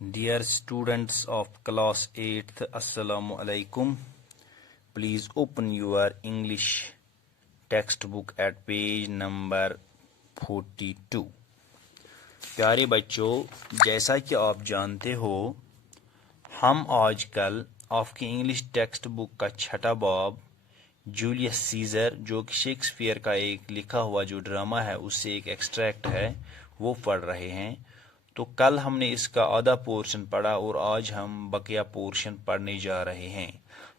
Dear students of class 8th, Assalamu alaikum. Please open your English textbook at page number 42. پیارے بچوں، جیسا کہ آپ جانتے ہو، ہم آج کل آپ کی انگلش ٹیکسٹ بک کا چھٹا باب جولیس سیزر، جو کہ شیکسپیئر کا ایک لکھا ہوا جو ڈرامہ ہے اس سے ایک ایکسٹریکٹ ہے، وہ پڑھ رہے ہیں۔ تو کل ہم نے اس کا آدھا پورشن پڑھا اور آج ہم بقیہ پورشن پڑھنے جا رہے ہیں۔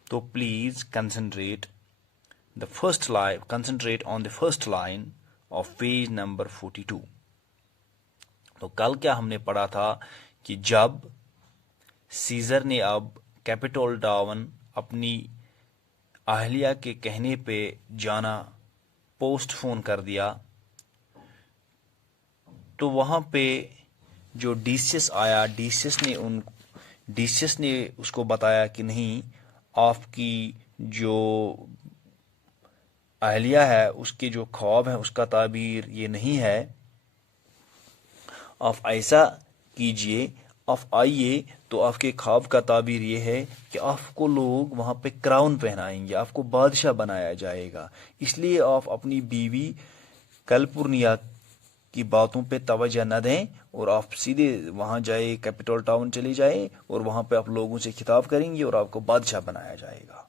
تو please concentrate on the first line of page number 42۔ تو کل کیا ہم نے پڑھا تھا کہ جب سیزر نے اب کیپٹول ٹاؤن اپنی اہلیہ کے کہنے پہ جانا پوسٹ فون کر دیا، تو وہاں پہ جو ڈیسیس آیا، ڈیسیس نے اس کو بتایا کہ نہیں، آپ کی جو اہلیہ ہے اس کے جو خواب ہے اس کا تعبیر یہ نہیں ہے، آپ ایسا کیجئے، آپ آئیے تو آپ کے خواب کا تعبیر یہ ہے کہ آپ کو لوگ وہاں پہ کراؤن پہنائیں گے، آپ کو بادشاہ بنایا جائے گا۔ اس لیے آپ اپنی بیوی کیلیفورنیا کی باتوں پہ توجہ نہ دیں اور آپ سیدھے وہاں جائے، کیپٹول ٹاؤن چلے جائیں اور وہاں پہ آپ لوگوں سے خطاب کریں گے اور آپ کو بادشاہ بنایا جائے گا۔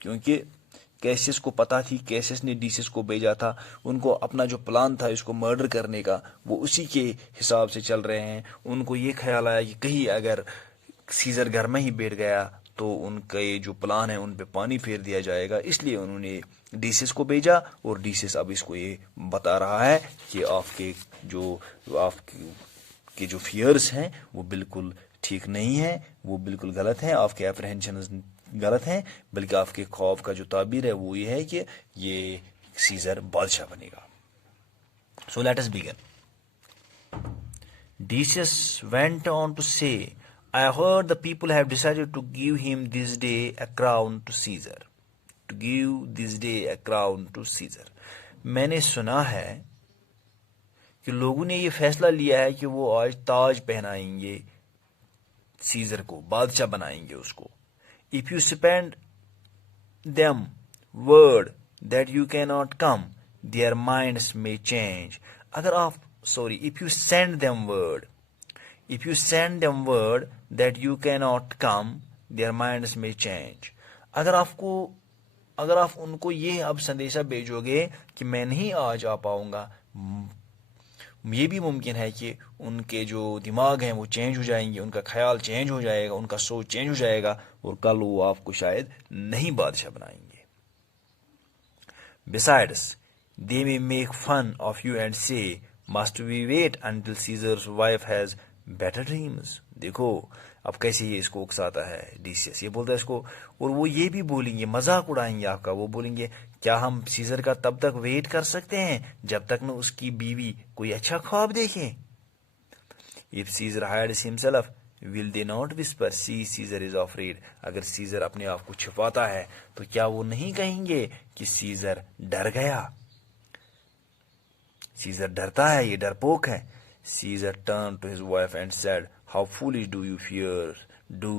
کیونکہ کیسس کو پتا تھی، کیسس نے ڈیسس کو بھیجا تھا، ان کو اپنا جو پلان تھا اس کو مرڈر کرنے کا، وہ اسی کے حساب سے چل رہے ہیں۔ ان کو یہ خیال آیا کہ کہیں اگر سیزر گھر میں ہی بیٹھ گیا تو ان کا یہ جو پلان ہے ان پہ پانی پھیر دیا جائے گا، اس لیے انہوں نے ڈیسس کو بھیجا اور ڈیسس اب اس کو یہ بتا رہا ہے کہ آپ کے جو فیئرز ہیں وہ بالکل ٹھیک نہیں ہیں، وہ بالکل غلط ہیں، آپ کے اپریہنشنز غلط ہیں، بلکہ آپ کے خواب کا جو تعبیر ہے وہ یہ ہے کہ یہ سیزر بادشاہ بنے گا۔ So let us begin. Decius went on to say, I heard the people have decided to give him this day a crown to Caesar. To give this day a crown to Caesar. میں نے سنا ہے کہ لوگوں نے یہ فیصلہ لیا ہے کہ وہ آج تاج پہنائیں گے سیزر کو، بادشاہ بنائیں گے اس کو۔ If you spend them word that you cannot come, their minds may change. If you send them word that you cannot come, their minds may change. اگر آپ ان کو یہ اب سندیشہ بھیجو گے کہ میں نہیں آج آ پاؤں گا، یہ بھی ممکن ہے کہ ان کے جو دماغ ہیں وہ چینج ہو جائیں گے، ان کا خیال چینج ہو جائے گا، ان کا سوچ چینج ہو جائے گا اور کل وہ آپ کو شاید نہیں بادشاہ بنائیں گے۔ Besides, they may make fun of you and say, must we wait until Caesar's wife has better dreams? دیکھو اب کیسے یہ اس کو اکساتا ہے ڈیسیس، یہ بولتا ہے اس کو، اور وہ یہ بھی بولیں گے، مذاق اڑائیں گے آپ کا، وہ بولیں گے کیا ہم سیزر کا تب تک ویٹ کر سکتے ہیں جب تک نہ اس کی بیوی کوئی اچھا خواب دیکھیں۔ If Caesar hides himself, will they not whisper, see Caesar is afraid? اگر سیزر اپنے آپ کو چھپاتا ہے تو کیا وہ نہیں کہیں گے کہ سیزر ڈر گیا، سیزر ڈرتا ہے، یہ ڈرپوک ہے۔ Caesar turned to his wife and said, how foolish do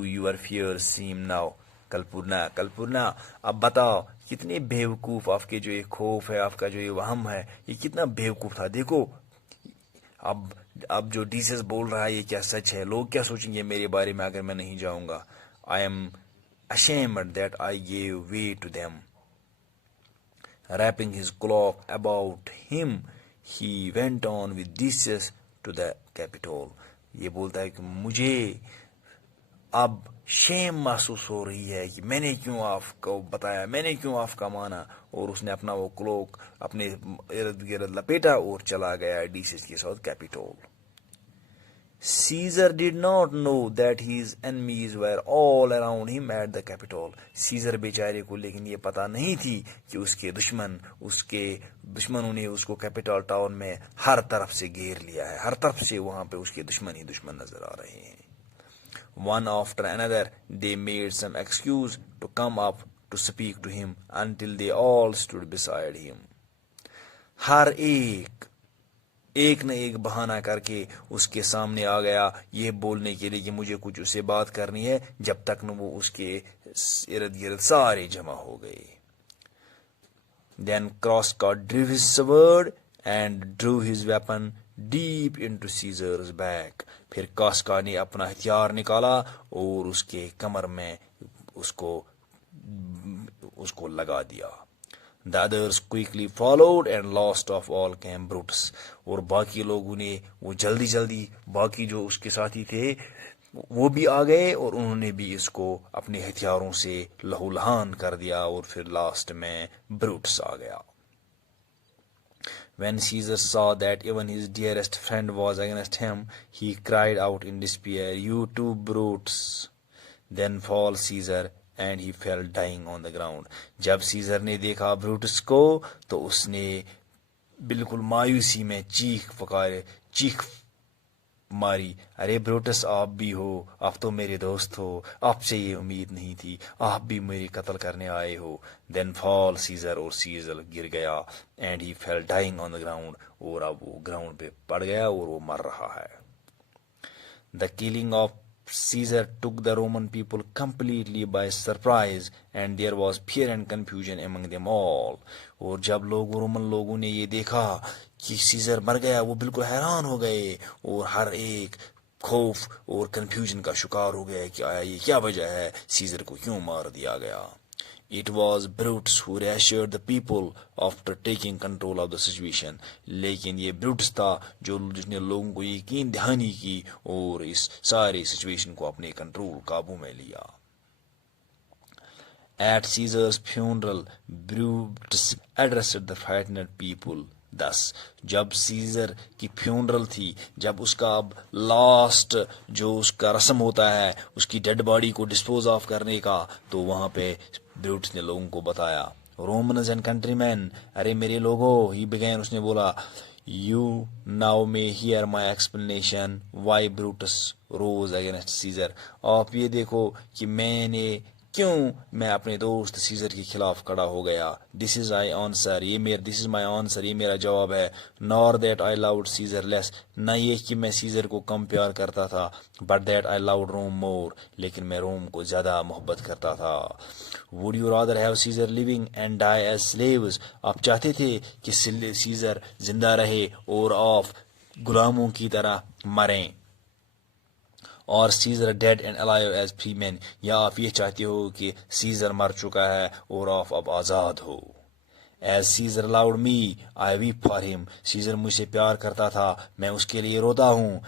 your fears seem now? کلپورنا، اب بتاؤ کتنے بیوقوف آپ کے جو یہ خوف ہے، آپ کا جو یہ وہم ہے، یہ کتنا بیوقوف تھا۔ دیکھو اب جو ڈیسس بول رہا ہے یہ کیا سچ ہے، لوگ کیا سوچیں گے میرے بارے میں اگر میں نہیں جاؤں گا۔ I am ashamed that I gave way to them. Wrapping his cloak about him, he went on with Decius to the Capitol. یہ بولتا ہے کہ مجھے اب شیم محسوس ہو رہی ہے کہ میں نے کیوں آپ کو بتایا، میں نے کیوں آپ کا مانا، اور اس نے اپنا وہ کلوک اپنے ارد گرد لپیٹا اور چلا گیا ڈیسس کے ساتھ کیپیٹول۔ Caesar did not know that his enemies were all around him at the Capitol. Caesar بیچارے کو لیکن یہ پتہ نہیں تھی کہ اس کے دشمنوں نے اس کو کیپیٹل ٹاؤن میں ہر طرف سے گھیر لیا ہے، ہر طرف سے وہاں پہ اس کے دشمن ہی دشمن نظر آ رہے ہیں۔ One after another they made some excuse to come up to speak to him until they all stood beside him. ہر ایک ایک نہ ایک بہانہ کر کے اس کے سامنے آ گیا یہ بولنے کے لیے کہ مجھے کچھ اس سے بات کرنی ہے، جب تک نہ وہ اس کے ارد گرد سارے جمع ہو گئے. Then Crosscut drew his sword and drew his weapon deep into Caesar's back. پھر کاسکا نے اپنا ہتھیار نکالا اور اس کے کمر میں اس کو لگا دیا. The others quickly followed and last of all came Brutus. اور باقی لوگوں نے وہ جلدی باقی جو اس کے ساتھی تھے وہ بھی آ گئے اور انہوں نے بھی اس کو اپنے ہتھیاروں سے لہو لہان کر دیا، اور پھر لاسٹ میں بروٹس آ گیا. When Caesar saw that even his dearest friend was against him, he cried out in despair, "You too, Brutus!" Then fell Caesar, and he fell dying on the ground. جب scissor نے دیکھا Brutus کو تو اس نے بالکل مایوسی میں چیخ ماری، ارے بروٹس آپ بھی ہو، آپ تو میرے دوست ہو، آپ سے یہ امید نہیں تھی، آپ بھی میری قتل کرنے آئے ہو. Then fall Caesar، اور سیزر گر گیا، and he fell dying on the ground، اور اب وہ گراؤنڈ پہ پڑ گیا اور وہ مر رہا ہے. The killing of Caesar took the Roman people completely by surprise, and there was fear and confusion among them all. اور جب رومن لوگوں نے یہ دیکھا کہ سیزر مر گیا، وہ بالکل حیران ہو گئے اور ہر ایک خوف اور کنفیوژن کا شکار ہو گیا کہ آیا یہ کیا وجہ ہے، سیزر کو کیوں مار دیا گیا. It was Brutus who reassured the people after taking control of the situation. لیکن یہ بروٹس تھا جس نے لوگوں کو یقین دہانی کی اور اس ساری سچویشن کو اپنے قابو میں لیا. At Caesar's funeral, Brutus addressed the frightened people thus. جب سیزر کی فیونرل تھی، جب اس کا اب لاسٹ جو اس کا رسم ہوتا ہے اس کی ڈیڈ باڈی کو ڈسپوز آف کرنے کا، تو وہاں پہ بروٹس نے لوگوں کو بتایا، رومنز اینڈ کنٹری مین، ارے میرے لوگوں، ہی بگین، اس نے بولا، یو ناؤ میں ہیئر مائی ایکسپلینیشن وائی بروٹس روز اگینسٹ سیزر. آپ یہ دیکھو کہ میں اپنے دوست سیزر کے خلاف کھڑا ہو گیا. دس از مائی آنسر، یہ میرا جواب ہے. نار دیٹ آئی لاؤڈ سیزر لیس، نہ یہ کہ میں سیزر کو کم پیار کرتا تھا، but that I loved Rome more, لیکن میں روم کو زیادہ محبت کرتا تھا. Would you rather have Caesar living and die as slaves, آپ چاہتے تھے کہ سیزر زندہ رہے اور آپ غلاموں کی طرح مریں، اور Caesar dead and alive as free men, یا آپ یہ چاہتے ہو کہ سیزر مر چکا ہے اور آپ اب آزاد ہو. As Caesar loved me I weep for him, Caesar مجھ سے پیار کرتا تھا، میں اس کے لیے روتا ہوں.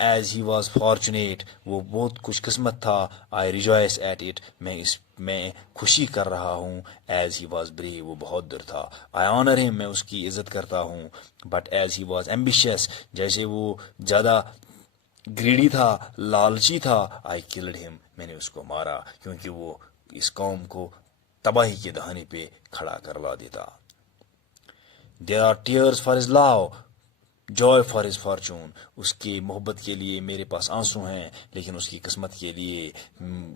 ایز ہی واز فارچونیٹ، وہ بہت خوش قسمت تھا. آئی ریجوائس ایٹ اٹ، میں خوشی کر رہا ہوں. ایز ہی واز بریو، وہ بہادر تھا. آئی آنر ہم، میں اس کی عزت کرتا ہوں. But as he was ambitious, جیسے وہ زیادہ گریڈی تھا، لالچی تھا. آئی کلڈ ہم، میں نے اس کو مارا، کیونکہ وہ اس قوم کو تباہی کے دہانے پہ کھڑا کروا دیتا. There are tears for his love, joy for his fortune, اس کی محبت کے لیے میرے پاس آنسو ہیں، لیکن اس کی قسمت کے لیے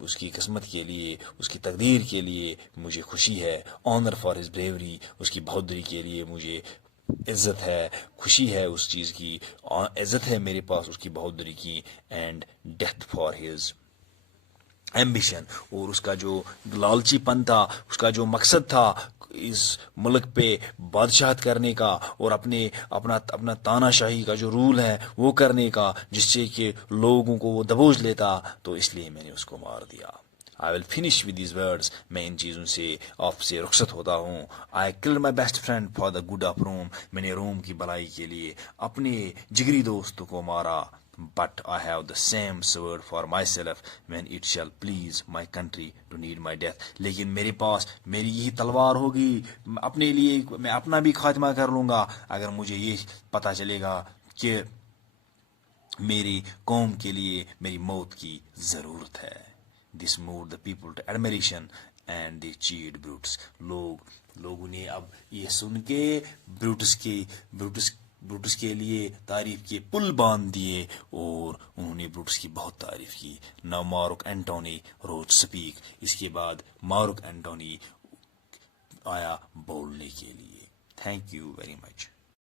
اس کی تقدیر کے لیے مجھے خوشی ہے. آنر فار ہز بریوری، اس کی بہادری کے لیے مجھے عزت ہے، خوشی ہے، اس چیز کی عزت ہے میرے پاس اس کی بہادری کی. And death for his ambition, اور اس کا جو لالچی پن تھا، اس کا جو مقصد تھا اس ملک پہ بادشاہت کرنے کا اور اپنا تانا شاہی کا جو رول ہے وہ کرنے کا، جس سے کہ لوگوں کو وہ دبوچ لیتا، تو اس لیے میں نے اس کو مار دیا. I will finish with these words، میں ان چیزوں سے آپ سے رخصت ہوتا ہوں. I killed my best friend for the good of Rome، میں نے روم کی بھلائی کے لیے اپنے جگری دوست کو مارا. But I have the same sword for myself when it shall please my country to need my death، لیکن میرے پاس میری یہی تلوار ہوگی اپنے لیے، میں اپنا بھی خاتمہ کر لوں گا اگر مجھے یہ پتہ چلے گا کہ میری قوم کے لیے میری موت کی ضرورت ہے. This moved the people to admiration and they cheered Brutus. لوگوں نے اب یہ سن کے بروٹس کے لیے تعریف کے پل باندھ دیے اور انہوں نے بروٹس کی بہت تعریف کی. Now Mark Antony wrote speak، اس کے بعد مارک اینٹونی آیا بولنے کے لیے. Thank you very much.